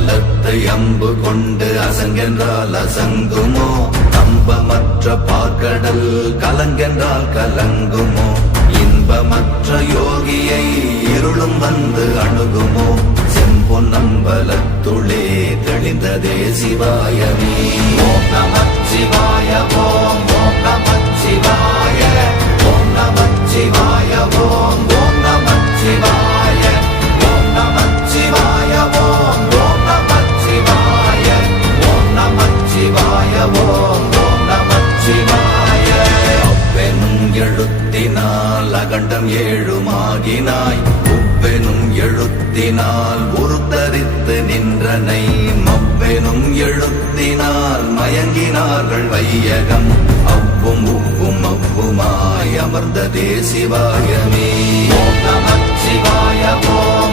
அம்பலத்தை அம்பு கொண்டு அசங்கென்றால் அசங்குமோ நம்பமற்ற பார்க்கடல் கலங்கென்றால் கலங்குமோ இன்பமற்ற யோகியை இருளும் வந்து அணுகுமோ செம்பொன்னம்பலத்துளே தெளிந்ததே சிவாயமே ஓம் நமச்சிவாய ஓம் ஓம் நமச்சிவாய ஓம் நமச்சிவாய ஓம் ஓம் நமச்சிவாய ஓம் நமச்சிவாய ஓம் ஓம் நமச்சிவாய ஓம் நமச்சிவாய ஓம் ஓம் நமச்சிவாய அப்பெனும் எழுத்தினால் அகண்டம் ஏழுமாகினாய் உப்பெனும் எழுத்தினால் உருத்தரித்து நின்றனை மப்பெனும் எழுத்தினால் மயங்கினார்கள் வையகம் அவ்வும் உவ்வும் அவ்வுமாய் அமர்ந்ததே சிவாயமே ஓம் நமச்சிவாய ஓம்